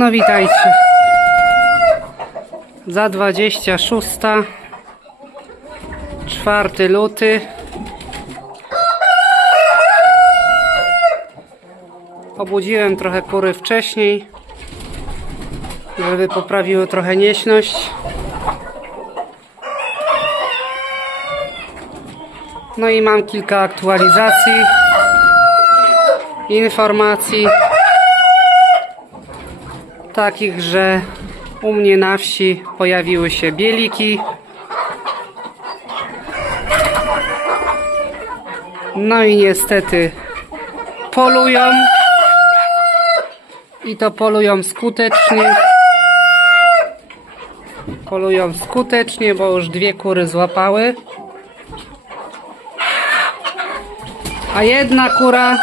No witajcie. Za 26. 4 luty. Obudziłem trochę kury wcześniej, żeby poprawiły trochę nieśność. No i mam kilka aktualizacji, informacji takich, że u mnie na wsi pojawiły się bieliki. No i niestety polują. I to polują skutecznie. Polują skutecznie, bo już dwie kury złapały. A jedna kura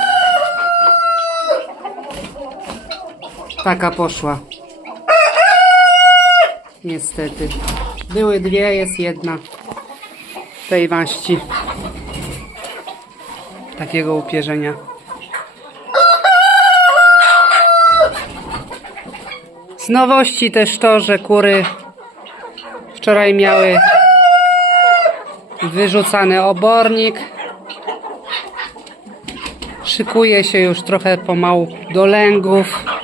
taka poszła. Niestety. Były dwie, jest jedna tej maści. Takiego upierzenia. Z nowości też to, że kury wczoraj miały wyrzucany obornik. Szykuje się już trochę pomału do lęgów.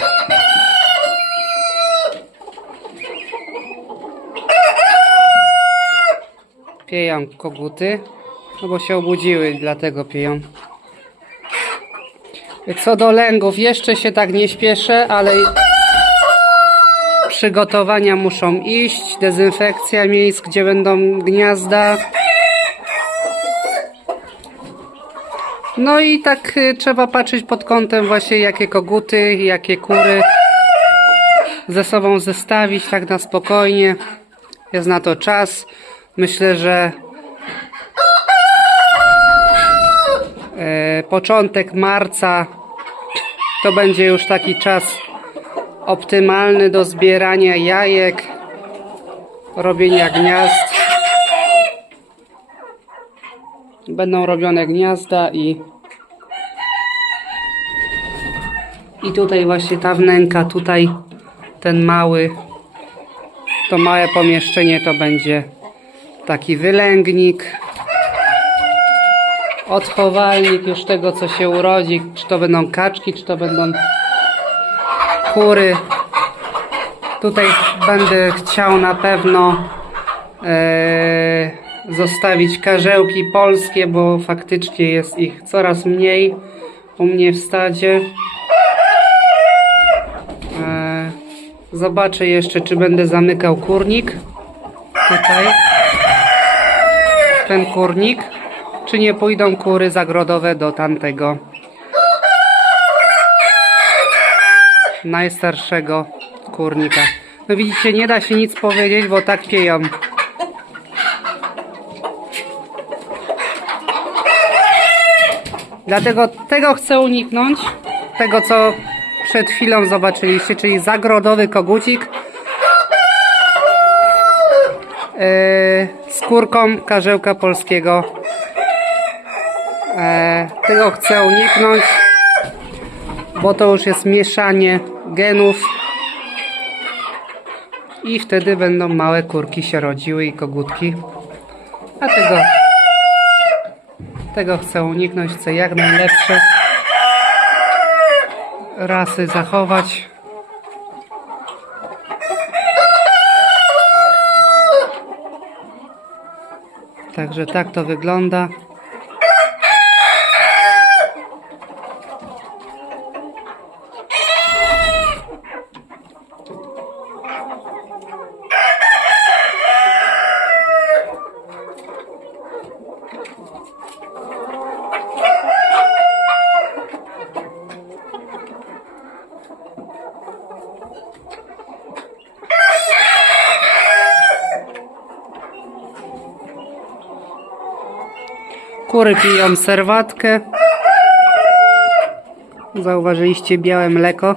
Pieją koguty, no bo się obudziły, dlatego pieją. Co do lęgów, jeszcze się tak nie śpieszę, ale przygotowania muszą iść, dezynfekcja miejsc, gdzie będą gniazda. No i tak y, trzeba patrzeć pod kątem właśnie jakie koguty, jakie kury ze sobą zestawić tak na spokojnie. Jest na to czas. Myślę, że e, początek marca to będzie już taki czas optymalny do zbierania jajek, robienia gniazd. Będą robione gniazda i i tutaj właśnie ta wnęka, tutaj ten mały to małe pomieszczenie to będzie taki wylęgnik. Odchowalnik już tego co się urodzi. Czy to będą kaczki, czy to będą kury. Tutaj będę chciał na pewno e, zostawić karzełki polskie bo faktycznie jest ich coraz mniej u mnie w stadzie. E, zobaczę jeszcze czy będę zamykał kurnik. Tutaj ten kurnik czy nie pójdą kury zagrodowe do tamtego najstarszego kurnika. No widzicie, nie da się nic powiedzieć, bo tak pieją. Dlatego tego chcę uniknąć. Tego, co przed chwilą zobaczyliście, czyli zagrodowy kogucik. Z kurką karzełka polskiego. E, tego chcę uniknąć bo to już jest mieszanie genów. I wtedy będą małe kurki się rodziły i kogutki. A tego tego chcę uniknąć chcę jak najlepsze rasy zachować także tak to wygląda Kury piją serwatkę. Zauważyliście białe mleko?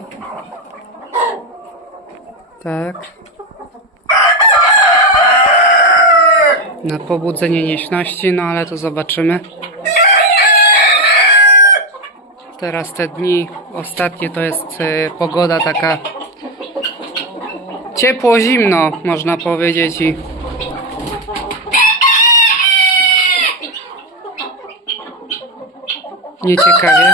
Tak. Na pobudzenie nieśności, no ale to zobaczymy. Teraz te dni ostatnie to jest e, pogoda taka ciepło, zimno, można powiedzieć. I nieciekawie.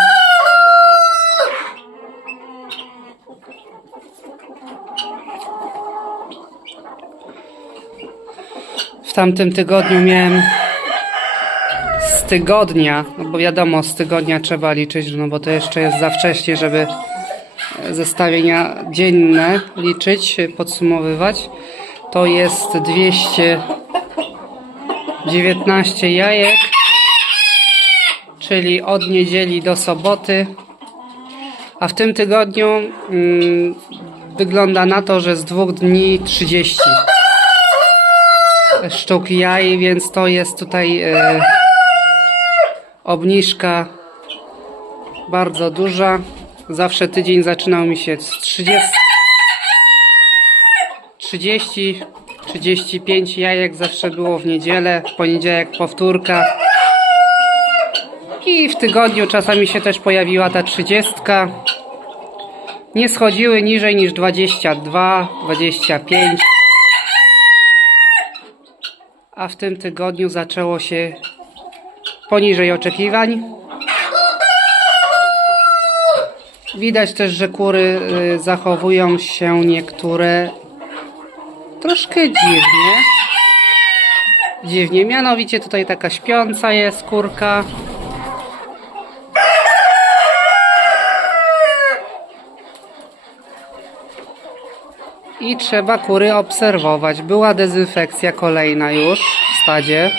W tamtym tygodniu miałem z tygodnia, no bo wiadomo, z tygodnia trzeba liczyć, no bo to jeszcze jest za wcześnie, żeby zestawienia dzienne liczyć, podsumowywać. To jest 219 jajek, czyli od niedzieli do soboty. A w tym tygodniu mm, wygląda na to, że z dwóch dni 30 sztuk jaj, więc to jest tutaj e, obniżka bardzo duża. Zawsze tydzień zaczynał mi się z 30, 30 35 jajek zawsze było w niedzielę, w poniedziałek powtórka. I w tygodniu czasami się też pojawiła ta 30. Nie schodziły niżej niż 22, 25. A w tym tygodniu zaczęło się poniżej oczekiwań. Widać też, że kury y, zachowują się niektóre troszkę dziwnie. Dziwnie, mianowicie tutaj taka śpiąca jest kurka. I trzeba kury obserwować. Była dezynfekcja kolejna już w stadzie.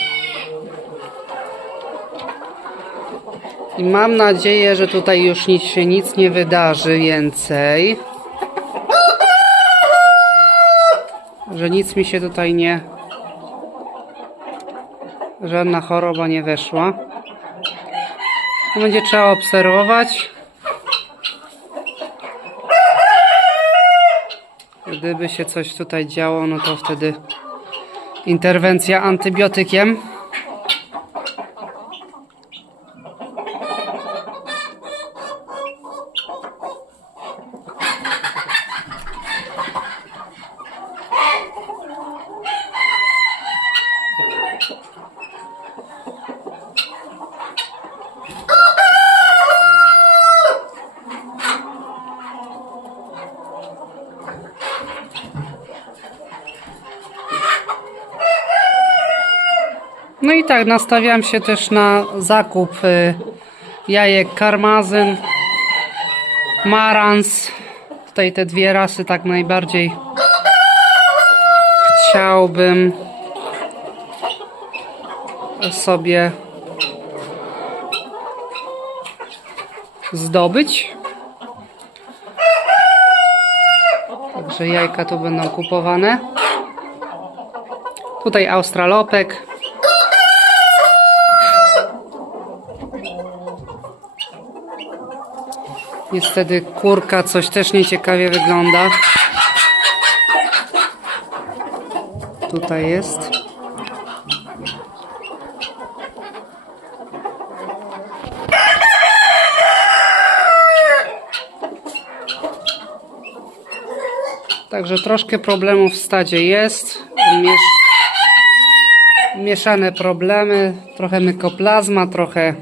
I mam nadzieję, że tutaj już nic się nic nie wydarzy więcej. Że nic mi się tutaj nie. Żadna choroba nie weszła. Będzie trzeba obserwować. Gdyby się coś tutaj działo, no to wtedy interwencja antybiotykiem. No i tak, nastawiam się też na zakup y, jajek karmazyn, marans. Tutaj te dwie rasy tak najbardziej chciałbym sobie zdobyć. Także jajka tu będą kupowane. Tutaj australopek. Niestety kurka coś też nieciekawie wygląda. Tutaj jest. Także troszkę problemów w stadzie jest. Miesz... Mieszane problemy, trochę mykoplazma, trochę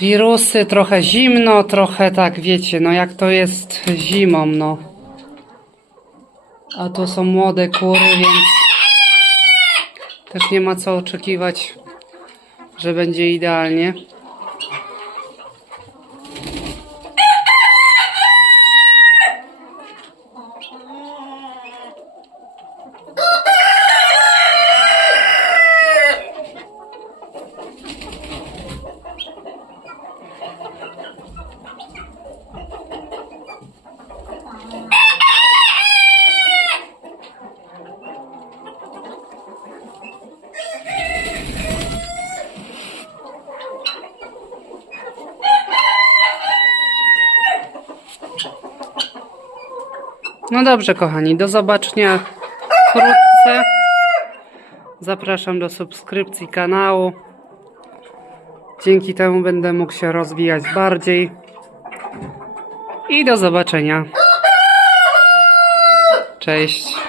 wirusy, trochę zimno, trochę tak, wiecie, no jak to jest zimą, no. A to są młode kury, więc też nie ma co oczekiwać, że będzie idealnie. No dobrze, kochani, do zobaczenia wkrótce. Zapraszam do subskrypcji kanału. Dzięki temu będę mógł się rozwijać bardziej. I do zobaczenia. Cześć.